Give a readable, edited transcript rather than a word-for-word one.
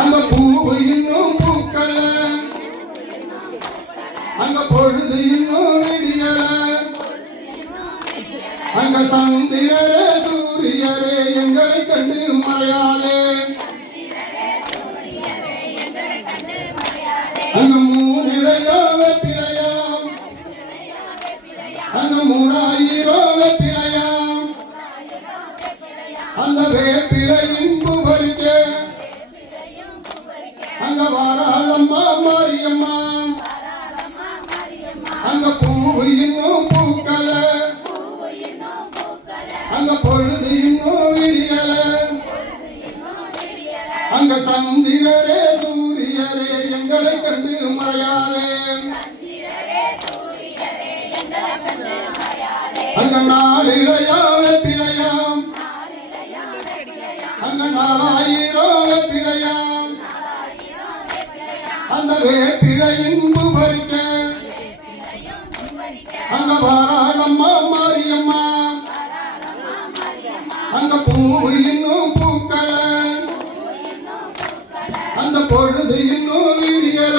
அங்க பூவு இன்னும் பூக்கல அங்க பொழுது இன்னும் விடியல அங்க சந்திரரே சூரியரே எங்களை கண்டு மறையாதே அங்க மூணிலையோ வெப்பிலையாம் அங்க 3000 வெப்பிலையாம் அந்த வேப்பிலையின் பூவரிக்க அங்க வாராளம்மா மாரியம்மா அங்க பூவு இன்னும் பூக்கல அங்க பொழுது இன்னும் விடியல அங்க சந்திரரே சூரியரே எங்களை கண்டு மறையாதே அங்க நாளிலையா வெப்பிலையாம் அங்க 4000 வெப்பிலையாம் அந்த வேப்பிலையின் பூவரிக்க அங்க வாராளம்மா மாரியம்மா அங்க பூவு இன்னும் பூக்கல அந்த பொழுது இன்னும் விடியல